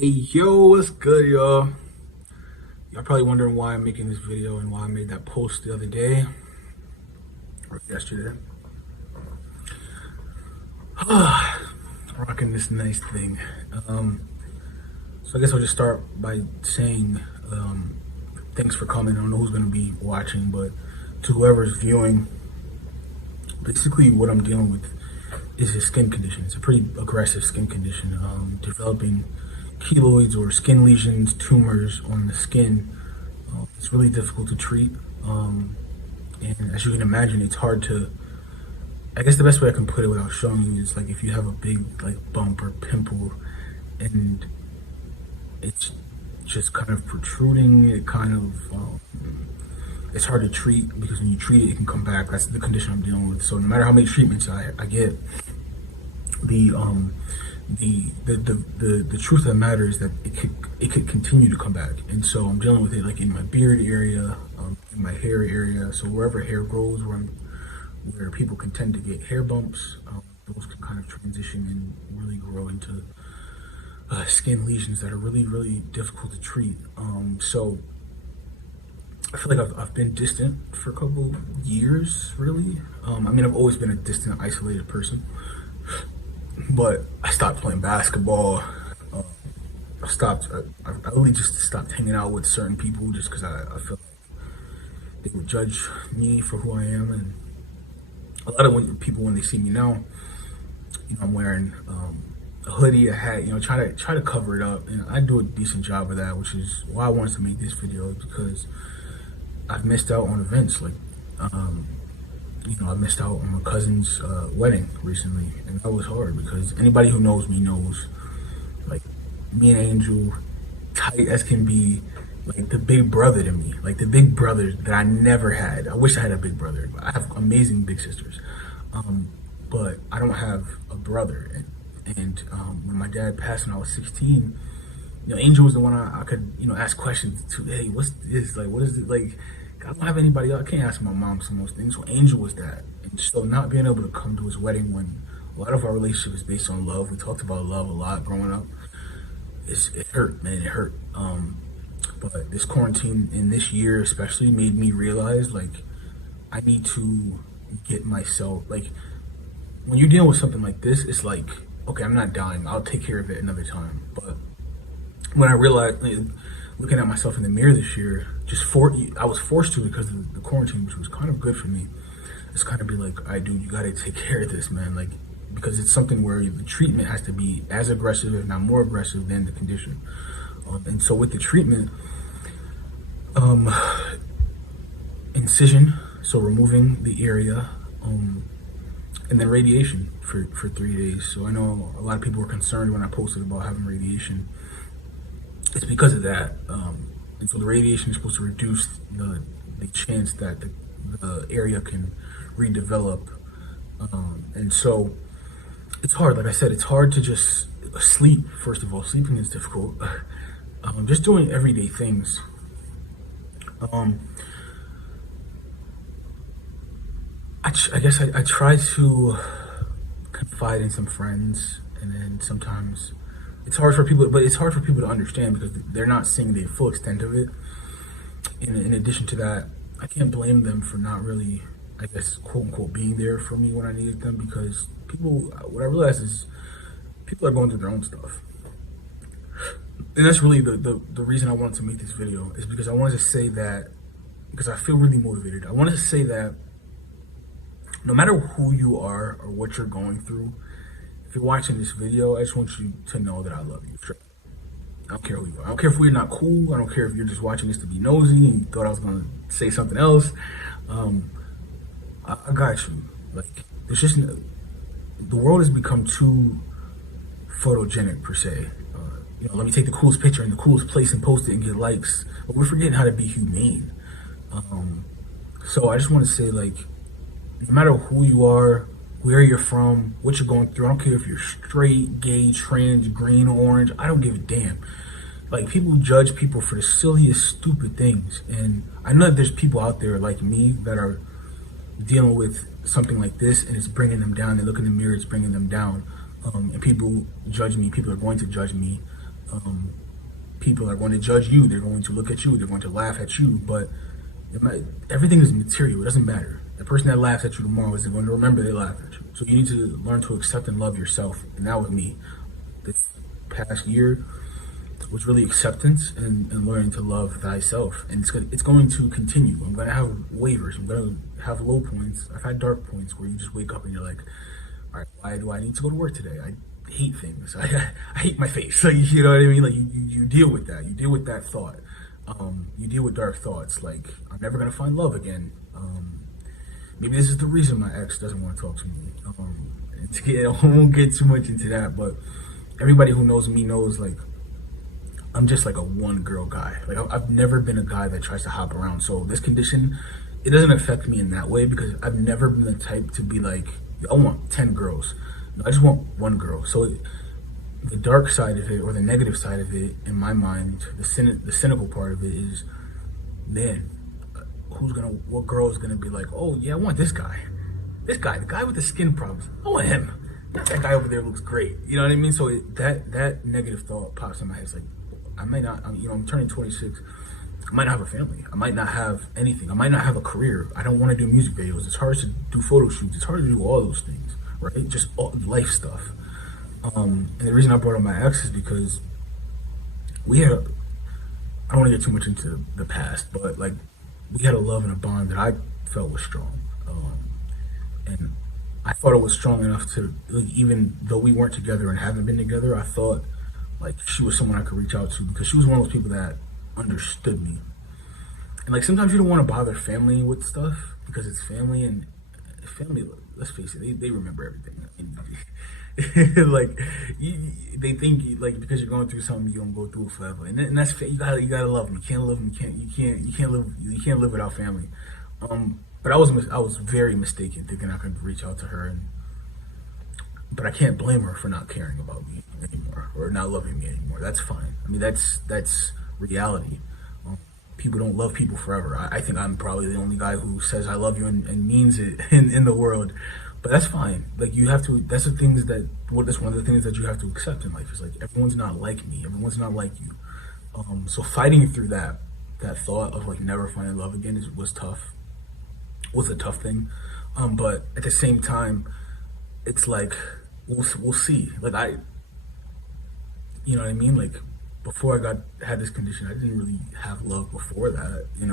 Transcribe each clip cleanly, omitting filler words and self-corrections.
Hey yo, what's good, y'all? Y'all probably wondering why I'm making this video and why I made that post the other day or yesterday. Rocking this nice thing. So I guess I'll just start by saying thanks for coming. I don't know who's gonna be watching, but to whoever's viewing, basically what I'm dealing with is a skin condition. It's a pretty aggressive skin condition, developing keloids or skin lesions, tumors on the skin. It's really difficult to treat. And as you can imagine, it's hard to. I guess the best way I can put it without showing you is like if you have a big like bump or pimple, and it's just kind of protruding. It kind of it's hard to treat because when you treat it, it can come back. That's the condition I'm dealing with. So no matter how many treatments I get, the the truth of the matter is that it could continue to come back, and so I'm dealing with it like in my beard area, in my hair area. So wherever hair grows, where people can tend to get hair bumps, those can kind of transition and really grow into skin lesions that are really difficult to treat. So I feel like I've been distant for a couple years, really. I mean, I've always been a distant, isolated person, but I stopped playing basketball. Uh, I really just stopped hanging out with certain people just because I feel like they would judge me for who I am. And a lot of people, when they see me now, I'm wearing a hoodie, a hat, try to cover it up. And I do a decent job of that, which is why I wanted to make this video, because I've missed out on events like, I missed out on my cousin's wedding recently, and that was hard because anybody who knows me knows, like, me and Angel, tight as can be, like the big brother to me, like the big brother that I never had. I wish I had a big brother. I have amazing big sisters, but I don't have a brother. And when my dad passed when I was 16, Angel was the one I could, ask questions to. Hey, what's this? Like, what is it? Like, I don't have anybody else. I can't ask my mom some of those things. So Angel was that. And so not being able to come to his wedding when a lot of our relationship is based on love. We talked about love a lot growing up. It hurt, man. It hurt. But this quarantine in this year especially made me realize, like, I need to get myself, like, when you're dealing with something like this, it's like, okay, I'm not dying. I'll take care of it another time. But when I realized, like, looking at myself in the mirror this year, I was forced to because of the quarantine, which was kind of good for me. It's kind of be like, all right, dude, you gotta take care of this, man. Like, because it's something where the treatment has to be as aggressive, if not more aggressive, than the condition. And so with the treatment, incision, so removing the area, and then radiation for 3 days. So I know a lot of people were concerned when I posted about having radiation. It's because of that. And so the radiation is supposed to reduce the chance that the area can redevelop. And so it's hard. Like I said, it's hard to just sleep. First of all, sleeping is difficult. Just doing everyday things. I guess I try to confide in some friends, and then sometimes it's hard for people, but it's hard for people to understand because they're not seeing the full extent of it. In addition to that, I can't blame them for not really, I guess, quote unquote, being there for me when I needed them, because what I realize is people are going through their own stuff. And that's really the reason I wanted to make this video, is because I wanted to say that, because I feel really motivated. I wanted to say that no matter who you are or what you're going through, if you're watching this video, I just want you to know that I love you. Sure. I don't care who you are. I don't care if we're not cool. I don't care if you're just watching this to be nosy and you thought I was gonna say something else. I got you. Like, it's just, the world has become too photogenic per se. Let me take the coolest picture in the coolest place and post it and get likes. But we're forgetting how to be humane. So I just want to say, like, no matter who you are, where you're from, what you're going through, I don't care if you're straight, gay, trans, green, orange, I don't give a damn. Like, people judge people for the silliest, stupid things. And I know that there's people out there like me that are dealing with something like this and it's bringing them down. They look in the mirror, it's bringing them down. And people judge me. People are going to judge me People are going to judge you. They're going to look at you. They're going to laugh at you. But everything is material. It doesn't matter. The person that laughs at you tomorrow is going to remember they laughed at you. So you need to learn to accept and love yourself. And that was me. This past year was really acceptance and learning to love thyself. And it's going to continue. I'm going to have wavers. I'm going to have low points. I've had dark points where you just wake up and you're like, all right, why do I need to go to work today? I hate things. I hate my face. Like, you know what I mean? Like you deal with that. You deal with that thought. You deal with dark thoughts. Like, I'm never gonna find love again. Maybe this is the reason my ex doesn't want to talk to me. I won't get too much into that, but everybody who knows me knows, like, I'm just like a one girl guy. Like, I've never been a guy that tries to hop around. So this condition, it doesn't affect me in that way because I've never been the type to be like, I want 10 girls. No, I just want one girl. So the dark side of it, or the negative side of it, in my mind, the cynical part of it is, man, what girl is gonna be like, oh yeah, I want this guy, the guy with the skin problems. I want him. That guy over there looks great. You know what I mean? So that negative thought pops in my head. It's like, I might not. I'm turning 26. I might not have a family. I might not have anything. I might not have a career. I don't want to do music videos. It's hard to do photo shoots. It's hard to do all those things, right? Just all life stuff. And the reason I brought up my ex is because I don't want to get too much into the past, but like, we had a love and a bond that I felt was strong. And I thought it was strong enough to, like, even though we weren't together and haven't been together, I thought like she was someone I could reach out to because she was one of those people that understood me. And like, sometimes you don't want to bother family with stuff because it's family, and family, let's face it, they remember everything. Like, they think like because you're going through something, you're gonna go through it forever, and that's you gotta love them. You can't live. You can't live without family. But I was very mistaken thinking I could reach out to her, but I can't blame her for not caring about me anymore or not loving me anymore. That's fine. I mean, that's reality. People don't love people forever. I think I'm probably the only guy who says I love you and means it in the world. But that's fine. Like, you have to. That's that's one of the things that you have to accept in life. Is like, everyone's not like me. Everyone's not like you. So fighting through that thought of like never finding love again was tough. Was a tough thing. But at the same time, it's like we'll see. Like, you know what I mean? Like, before I had this condition, I didn't really have love before that. And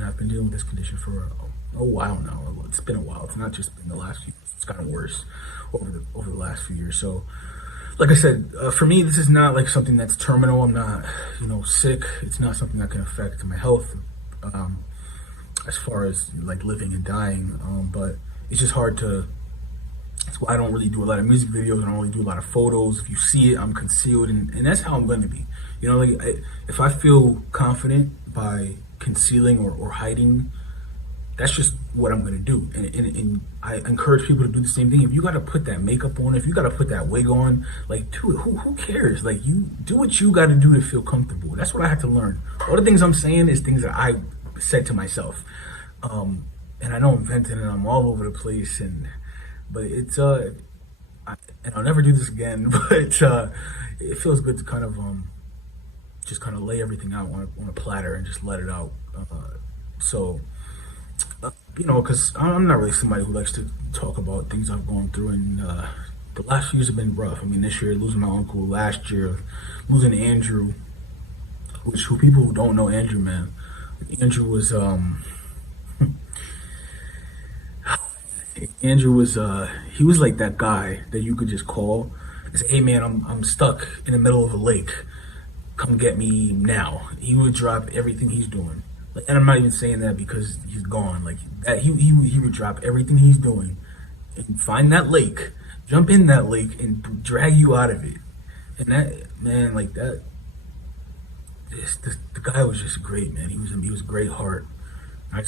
I've been dealing with this condition for a while now. It's been a while. It's not just been the last few years. It's gotten worse over the last few years. So, like I said, for me, this is not like something that's terminal. I'm not, sick. It's not something that can affect my health, as far as like living and dying. But it's just hard to. That's why I don't really do a lot of music videos. I don't really do a lot of photos. If you see it, I'm concealed, and that's how I'm going to be. If I feel confident by concealing or hiding, that's just what I'm going to do. And I encourage people to do the same thing. If you got to put that makeup on, if you got to put that wig on, like, dude, who cares? Like, you do what you got to do to feel comfortable. That's what I had to learn. All the things I'm saying is things that I said to myself. And I don't invent it, and I'm all over the place. But it's, and I'll never do this again, but it feels good to kind of, just kind of lay everything out on a platter and just let it out. Because I'm not really somebody who likes to talk about things I've gone through, and the last few years have been rough. I mean, this year losing my uncle, last year losing Andrew, who people who don't know Andrew, man, Andrew was he was like that guy that you could just call and say, hey man, I'm stuck in the middle of a lake, come get me now. He would drop everything he's doing. Like, and I'm not even saying that because he's gone. Like, that he would drop everything he's doing and find that lake, jump in that lake, and drag you out of it. And that, man, like that, the guy was just great, man. He was a great heart. I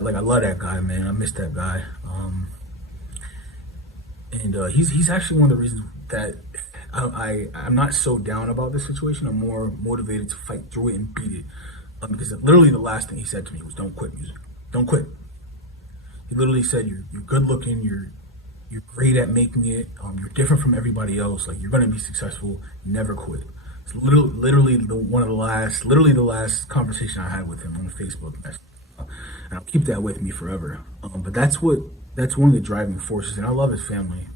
love that guy, man. I miss that guy. And he's actually one of the reasons that I'm not so down about this situation. I'm more motivated to fight through it and beat it. Because literally the last thing he said to me was, "Don't quit music. Don't quit." He literally said, "You're good looking. You're great at making it. You're different from everybody else. Like, you're gonna be successful. Never quit." It's literally literally the last conversation I had with him on Facebook, and I'll keep that with me forever. But that's one of the driving forces, and I love his family.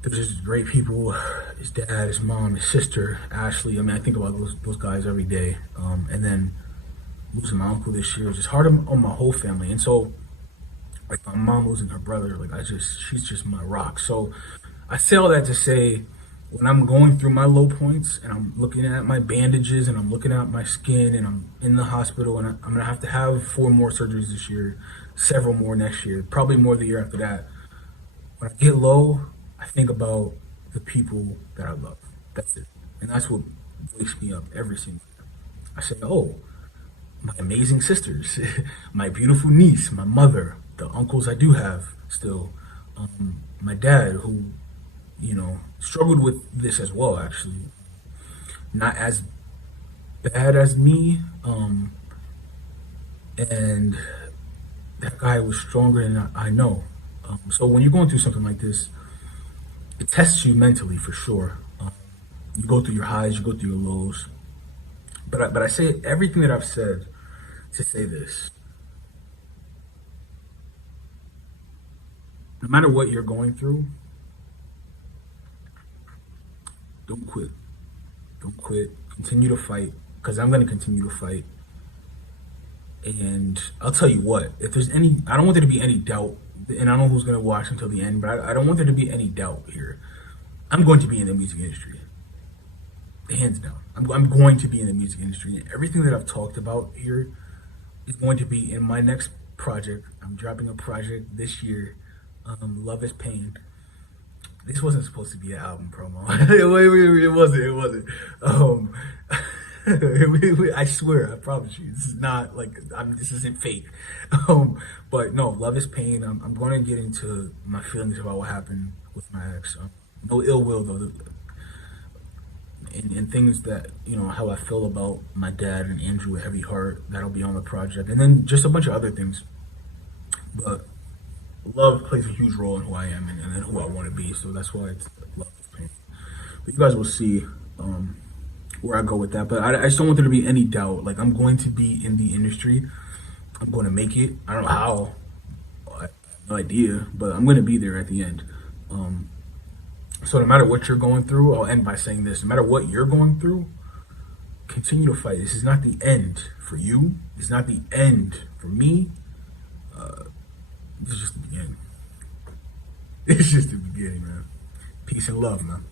They're just great people. His dad, his mom, his sister, Ashley. I mean, I think about those guys every day. And then losing my uncle this year was just hard on my whole family. And so, like my mom losing her brother, like she's just my rock. So I say all that to say, when I'm going through my low points and I'm looking at my bandages and I'm looking at my skin and I'm in the hospital and I'm gonna have 4 more surgeries this year, several more next year, probably more the year after that. When I get low, I think about the people that I love. That's it. And that's what wakes me up every single day. I say, oh, my amazing sisters, my beautiful niece, my mother, the uncles I do have still, my dad, who, struggled with this as well, actually. Not as bad as me, and that guy was stronger than I know. So when you're going through something like this, it tests you mentally for sure. You go through your highs, you go through your lows. But I say everything that I've said to say this. No matter what you're going through, don't quit. Don't quit. Continue to fight, because I'm going to continue to fight. And I'll tell you what, if there's I don't want there to be any doubt, and I don't know who's going to watch until the end, but I don't want there to be any doubt here. I'm going to be in the music industry. Hands down. I'm going to be in the music industry. And everything that I've talked about here is going to be in my next project. I'm dropping a project this year. Love is Pain. This wasn't supposed to be an album promo. It wasn't. It wasn't. I swear, I promise you, this is not like this isn't fake. But no, Love is Pain. I'm going to get into my feelings about what happened with my ex. No ill will though, and things that how I feel about my dad and Andrew Heavy Heart. That'll be on the project, and then just a bunch of other things. But love plays a huge role in who I am and who I want to be. So that's why it's Love is Pain. But you guys will see where I go with that. But I just don't want there to be any doubt. Like, I'm going to be in the industry. I'm going to make it. I don't know how. I have no idea. But I'm going to be there at the end. So no matter what you're going through, I'll end by saying this. No matter what you're going through, continue to fight. This is not the end for you. It's not the end for me. This is just the beginning. It's just the beginning, man. Peace and love, man.